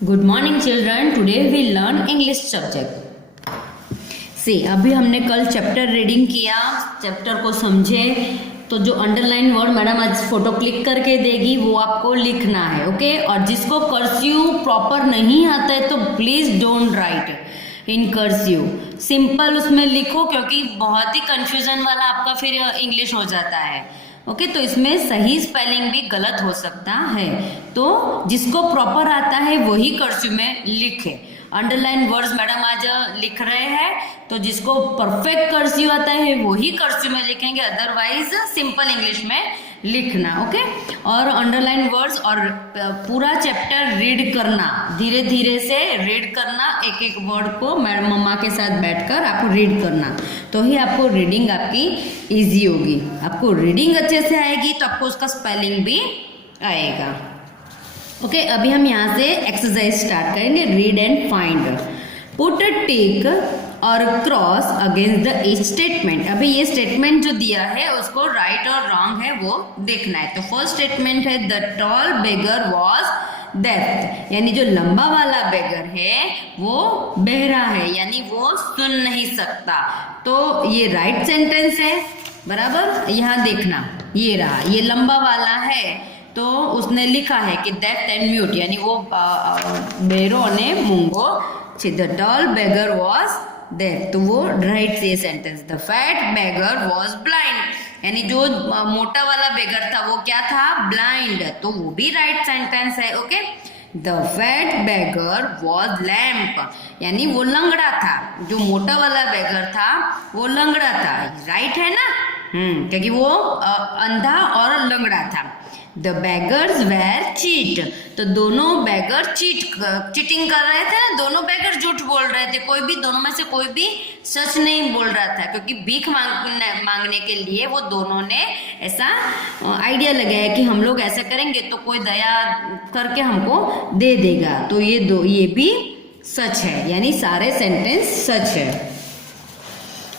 Good morning children, today we learn English subject से। अभी हमने कल चैप्टर रीडिंग किया, चैप्टर को समझे। तो जो अंडरलाइन वर्ड मैडम आज फोटो क्लिक करके देगी वो आपको लिखना है, ओके। और जिसको कर्सिव प्रॉपर नहीं आता है तो please don't write in cursive, simple उसमें लिखो, क्योंकि बहुत ही कंफ्यूजन वाला आपका फिर इंग्लिश हो जाता है, ओके। तो इसमें सही स्पेलिंग भी गलत हो सकता है, तो जिसको प्रॉपर आता है वही कर्सिव में लिखे। अंडरलाइन वर्ड्स मैडम आज लिख रहे हैं, तो जिसको परफेक्ट कर्सिव आता है वही कर्सिव में लिखेंगे, अदरवाइज सिंपल इंग्लिश में लिखना, ओके। और अंडरलाइन वर्ड्स और पूरा चैप्टर रीड करना, धीरे धीरे से रीड करना, एक एक वर्ड को मैडम मम्मा के साथ बैठकर आपको रीड करना, तो ही आपको रीडिंग आपकी इजी होगी। आपको रीडिंग अच्छे से आएगी तो आपको उसका स्पेलिंग भी आएगा, ओके। अभी हम यहाँ से एक्सरसाइज स्टार्ट करेंगे। रीड एंड फाइंड, पुट टिक और cross against the each statement. अभी ये स्टेटमेंट जो दिया है उसको राइट और रॉन्ग है वो देखना है। तो फर्स्ट स्टेटमेंट है the tall beggar was def, यानी जो लंबा वाला बेगर है वो बहरा है, यानी वो सुन नहीं सकता। तो ये राइट सेंटेंस है, बराबर। यहाँ देखना, ये रहा, ये लंबा वाला है, तो उसने लिखा है कि डेफ एंड म्यूट, यानी वो बेरो ने मूंगो छे। The tall beggar was def, तो वो राइट से sentence. The fat beggar was blind, यानी जो मोटा वाला बेगर था वो क्या था, ब्लाइंड, तो वो भी राइट सेंटेंस है, okay. The fat beggar was lamp, यानी वो लंगड़ा था, जो मोटा वाला बेगर था वो लंगड़ा था, राइट है ना, क्योंकि वो अंधा और लंगड़ा था। द बेगर्स वेर चीट, तो दोनों बेगर चीटिंग कर रहे थे ना, दोनों बेगर झूठ बोल रहे थे, कोई भी दोनों में से कोई भी सच नहीं बोल रहा था, क्योंकि भीख मांगने के लिए वो दोनों ने ऐसा आइडिया लगाया कि हम लोग ऐसा करेंगे तो कोई दया करके हमको दे देगा। तो ये भी सच है, यानी सारे सेंटेंस सच है।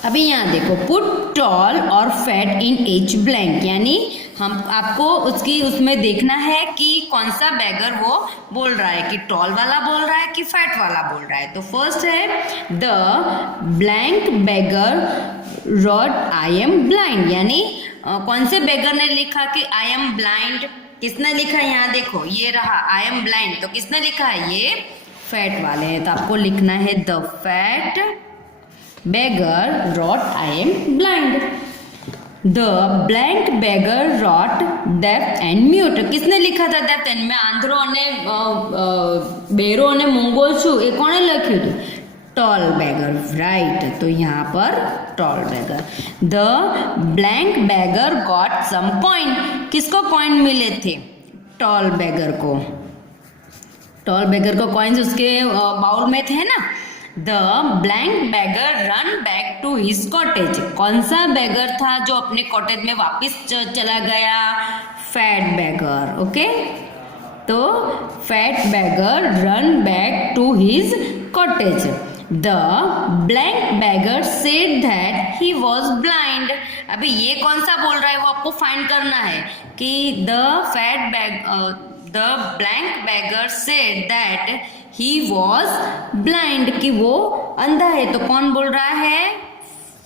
अभी यहाँ देखो, पुट टॉल और फैट इन एच ब्लैंक, यानी हम आपको उसमें देखना है कि कौन सा बेगर वो बोल रहा है, कि टॉल वाला बोल रहा है कि फैट वाला बोल रहा है। तो फर्स्ट है the blank beggar wrote I am blind, यानी कौन से बेगर ने लिखा कि आई एम ब्लाइंड, किसने लिखा है, यहाँ देखो ये रहा आई एम ब्लाइंड, तो किसने लिखा है, ये फैट वाले हैं। तो आपको लिखना है the fat beggar wrote I am blind. The blank beggar wrote deaf and mute, किसने लिखा था डेफ एंड, मैं आंध्रो અને બેરો અને મૂંગો છું, એ કોણે લખ્યું હતું, टॉल बेगर, राइट। तो यहाँ पर tall beggar. The blank beggar got some coin, किसको कॉइन मिले थे, टॉल बेगर को। टॉल बेगर को कॉइन्स उसके बाउल में थे ना। The blank beggar run back to his cottage, कौन सा बेगर था जो अपने कॉटेज में वापस चला गया, फैट बेगर, ओके। तो fat beggar run back to his cottage. The blank beggar said that he was blind, अभी ये कौन सा बोल रहा है वो आपको फाइंड करना है, कि the blank beggar said that he was blind, कि वो अंधा है, तो कौन बोल रहा है,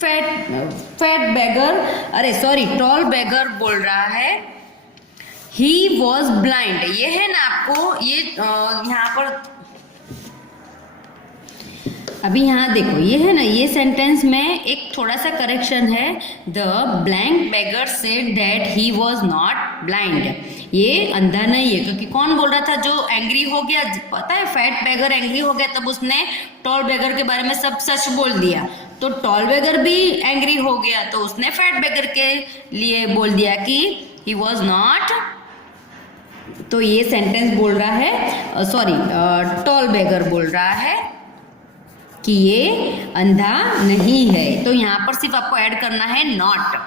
फैट बेगर, अरे सॉरी टॉल बेगर बोल रहा है ही वॉज ब्लाइंड। ये है ना, आपको ये यहाँ पर अभी यहाँ देखो, ये है ना, ये सेंटेंस में एक थोड़ा सा करेक्शन है। The blank beggar said that he was not blind, ये अंधा नहीं है, क्योंकि कौन बोल रहा था, जो एंग्री हो गया, पता है फैट बेगर एंग्री हो गया, तब उसने टॉल बेगर के बारे में सब सच बोल दिया। तो टॉल बेगर भी एंग्री हो गया, तो उसने फैट बेगर के लिए बोल दिया कि ही वॉज नॉट। तो ये सेंटेंस बोल रहा है, सॉरी टॉल बेगर बोल रहा है कि ये अंधा नहीं है। तो यहाँ पर सिर्फ आपको ऐड करना है not.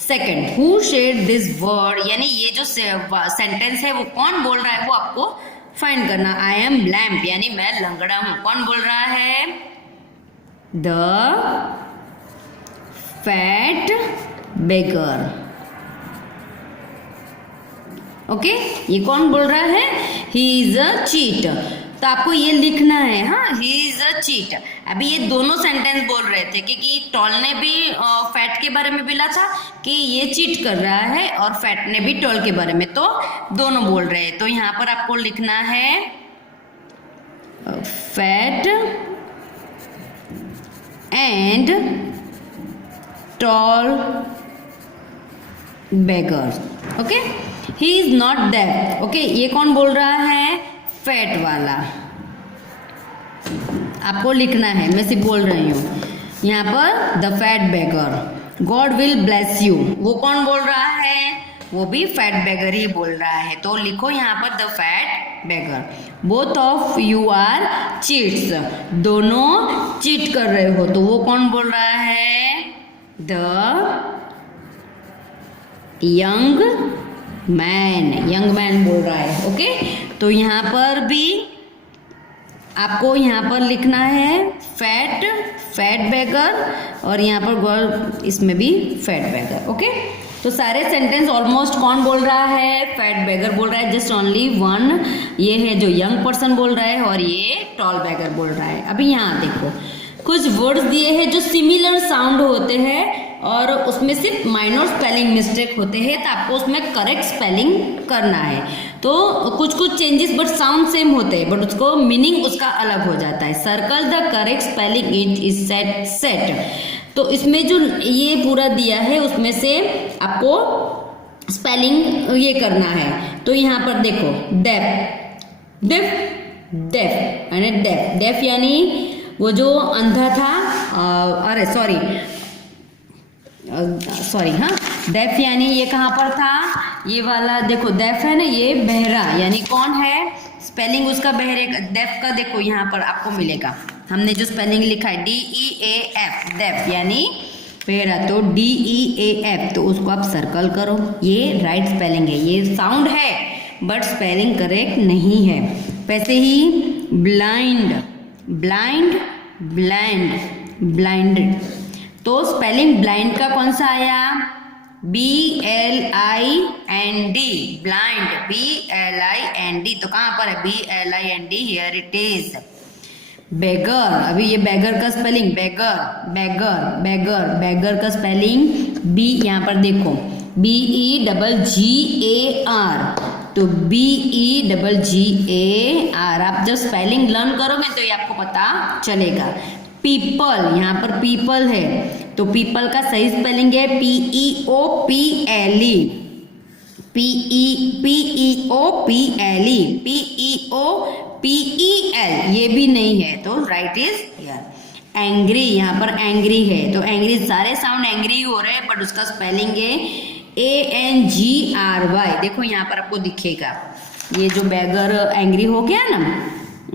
Second, who said this word, यानी ये जो सेंटेंस है वो कौन बोल रहा है वो आपको फाइंड करना। आई एम लैम्प, यानी मैं लंगड़ा हूं, कौन बोल रहा है, द फैट बेगर, ओके। ये कौन बोल रहा है, ही इज अ चीट, तो आपको ये लिखना है, हाँ, ही इज अ चीट। अभी ये दोनों सेंटेंस बोल रहे थे कि टॉल ने भी फैट के बारे में बोला था कि ये चीट कर रहा है, और फैट ने भी टॉल के बारे में, तो दोनों बोल रहे हैं। तो यहाँ पर आपको लिखना है fat and tall beggar. Okay, he is not that. Okay, ये कौन बोल रहा है? फैट वाला। आपको लिखना है, मैं सिर्फ बोल रही हूँ यहाँ पर the fat beggar, God will bless you. वो कौन बोल रहा है? वो भी फैट बेगर ही बोल रहा है। तो लिखो यहाँ पर the fat beggar. Both of you are cheats, दोनों चीट कर रहे हो। तो वो कौन बोल रहा है? द यंग मैन बोल रहा है। ओके, तो यहाँ पर भी आपको यहाँ पर लिखना है फैट बेगर, और यहाँ पर गर्ल, इसमें भी फैट बेगर। ओके, तो सारे सेंटेंस ऑलमोस्ट कौन बोल रहा है? फैट बेगर बोल रहा है। जस्ट ओनली वन ये है जो यंग पर्सन बोल रहा है, और ये टॉल बेगर बोल रहा है। अभी यहाँ देखो, कुछ वर्ड्स दिए हैं जो सिमिलर साउंड होते हैं और उसमें सिर्फ माइनर स्पेलिंग मिस्टेक होते हैं, तो आपको उसमें करेक्ट स्पेलिंग करना है। तो कुछ कुछ चेंजेस बट साउंड सेम होते हैं, बट उसको मीनिंग उसका अलग हो जाता है। Circle the correct spelling is set. तो इसमें जो ये पूरा दिया है उसमें से आपको स्पेलिंग ये करना है। तो यहाँ पर देखो, डेफ यानी वो जो अंधा था, अरे सॉरी, हाँ, डेफ यानी ये कहाँ पर था? ये वाला देखो, डेफ है ना, ये बहरा यानी कौन है? स्पेलिंग उसका बहरे डेफ का देखो यहाँ पर आपको मिलेगा। हमने जो स्पेलिंग लिखा है DEAF, डेफ यानी बहरा, तो DEAF, तो उसको आप सर्कल करो। ये राइट स्पेलिंग है, ये साउंड है बट स्पेलिंग करेक्ट नहीं है। वैसे ही ब्लाइंड, तो स्पेलिंग ब्लाइंड का कौन सा आया? BLIND, blind, BLIND। तो कहाँ पर है BLIND? Here it is. Beggar, अभी ये बेगर का स्पेलिंग, बेगर का स्पेलिंग बी, यहाँ पर देखो BEGGAR, तो BEGGAR। आप जब स्पेलिंग लर्न करोगे तो ये आपको पता चलेगा। पीपल, यहाँ पर पीपल है, तो पीपल का सही स्पेलिंग है PEOPLE, PEOPLE, ये भी नहीं है, तो राइट इज हियर। एंग्री, यहाँ पर एंग्री है, तो एंग्री, सारे साउंड एंग्री हो रहे हैं बट उसका स्पेलिंग है ANGRY। देखो यहाँ पर आपको दिखेगा, ये जो बैगर एंग्री हो गया ना,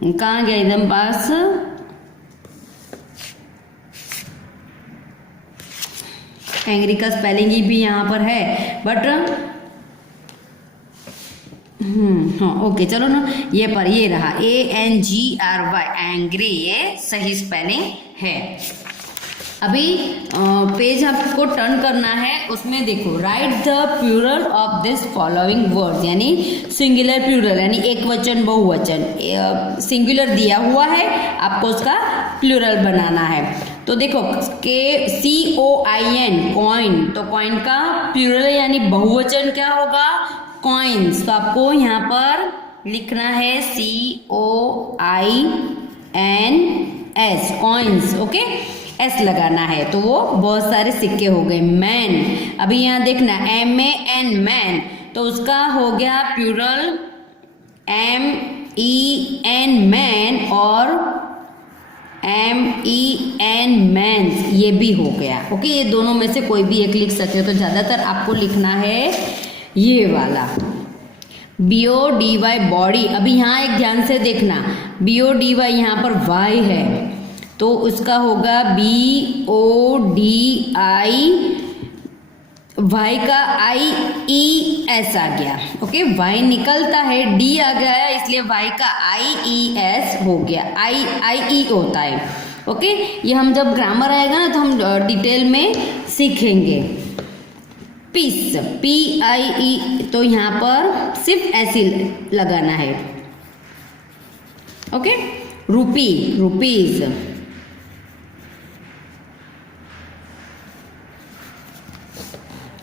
कहाँ गया? एकदम पास, एंग्री का स्पेलिंग ही भी यहाँ पर है बट हाँ, ओके, चलो ना, ये पर ये रहा ANGRY, एंग्री, ये सही स्पेलिंग है। अभी पेज आपको टर्न करना है, उसमें देखो, write the plural of this following word, यानी सिंगुलर प्लूरल यानी एक वचन बहुवचन। सिंगुलर दिया हुआ है, आपको उसका प्लूरल बनाना है। तो देखो, COIN, कॉइन, तो कॉइन का प्लूरल यानी बहुवचन क्या होगा? कॉइन्स। तो आपको यहाँ पर लिखना है COINS, कॉइन्स। ओके, S लगाना है, तो वो बहुत सारे सिक्के हो गए। मैन, अभी यहाँ देखना MAN, मैन, तो उसका हो गया प्लूरल MEN, मैन, और MEN, मैन्स, ये भी हो गया। ओके, ये दोनों में से कोई भी एक लिख सकते हो, तो ज़्यादातर आपको लिखना है ये वाला BODY, बॉडी। अभी यहाँ एक ध्यान से देखना, BODY यहाँ पर Y है, तो उसका होगा BODI, Y का IES आ गया। ओके, Y निकलता है, D आ गया है, इसलिए Y का IES हो गया, IE होता है। ओके, ये हम जब ग्रामर आएगा ना तो हम डिटेल में सीखेंगे। पीस, PIE, तो यहाँ पर सिर्फ ऐसे लगाना है। Okay, rupee, rupees,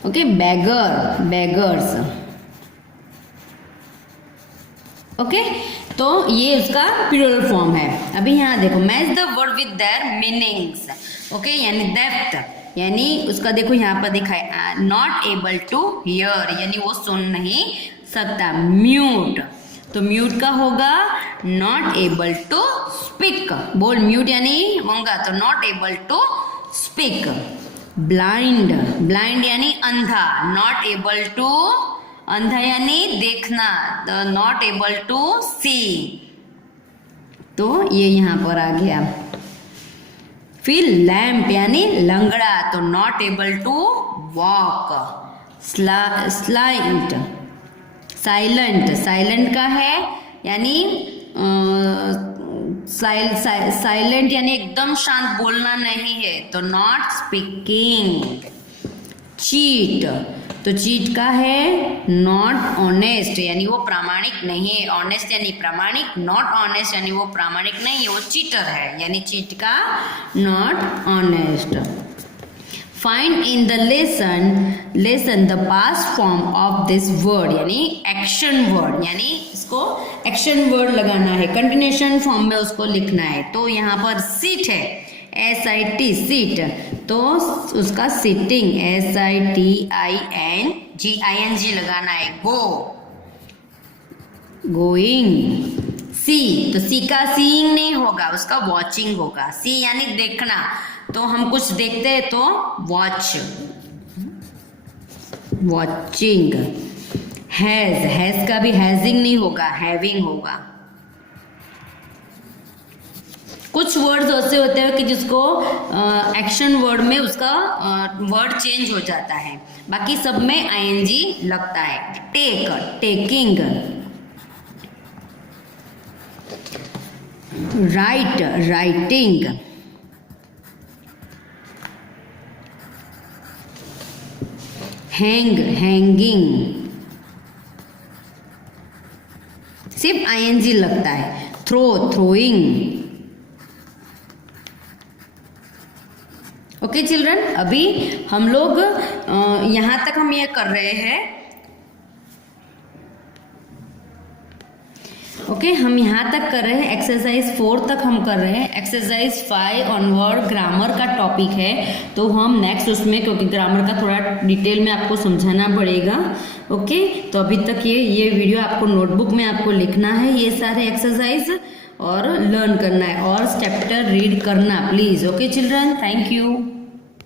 okay, beggar, beggars, okay. तो ये उसका प्लूरल फॉर्म है। अभी यहाँ देखो, match the word with their meanings, okay, यानी डेप्थ, यानी उसका देखो यहाँ पर दिखा है नॉट एबल टू हियर, यानी वो सुन नहीं सकता। म्यूट, तो म्यूट का होगा नॉट एबल टू स्पीक, बोल म्यूट यानी मूंगा, तो not able to speak. Blind, blind यानी अंधा, नॉट एबल टू, अंधा यानी देखना, the not able to see, तो ये यहाँ पर आ गया। फिर लैम्प यानी लंगड़ा, तो not able to walk. Silent, silent, silent का है यानी साइलेंट यानी एकदम शांत, बोलना नहीं है, तो नॉट स्पीकिंग। चीट, तो चीट का है नॉट ऑनेस्ट, यानी वो प्रामाणिक नहीं है। ऑनेस्ट यानी प्रामाणिक, नॉट ऑनेस्ट यानी वो प्रामाणिक नहीं है, वो चीटर है, यानी चीट का not honest. Find in the lesson the past form of this word, यानी एक्शन वर्ड, यानी इसको एक्शन वर्ड लगाना है, कंटिन्यूशन फॉर्म में उसको लिखना है। तो यहाँ पर सीट है, SIT, सीट, तो उसका सिटिंग, SITING लगाना है। गो, गोइंग। सी, तो सी का सीइंग नहीं होगा, उसका वॉचिंग होगा। सी यानी देखना, तो हम कुछ देखते हैं तो वॉच, वॉचिंग। हैज, हैज का भी हैजिंग नहीं होगा, हैविंग होगा। कुछ वर्ड्स ऐसे होते हैं कि जिसको एक्शन वर्ड में उसका वर्ड चेंज हो जाता है, बाकी सब में ING लगता है। Take, taking. Write, writing. Hang, hanging, सिर्फ ING लगता है। Throw, throwing. ओके चिल्ड्रन, अभी हम लोग यहाँ तक हम ये कर रहे हैं। ओके, हम यहाँ तक कर रहे हैं, एक्सरसाइज 4 तक हम कर रहे हैं। एक्सरसाइज 5 ऑनवर्ड ग्रामर का टॉपिक है, तो हम नेक्स्ट उसमें, क्योंकि ग्रामर का थोड़ा डिटेल में आपको समझाना पड़ेगा। ओके, तो अभी तक ये वीडियो आपको नोटबुक में आपको लिखना है ये सारे एक्सरसाइज और लर्न करना है और चैप्टर रीड करना please. Okay children, thank you.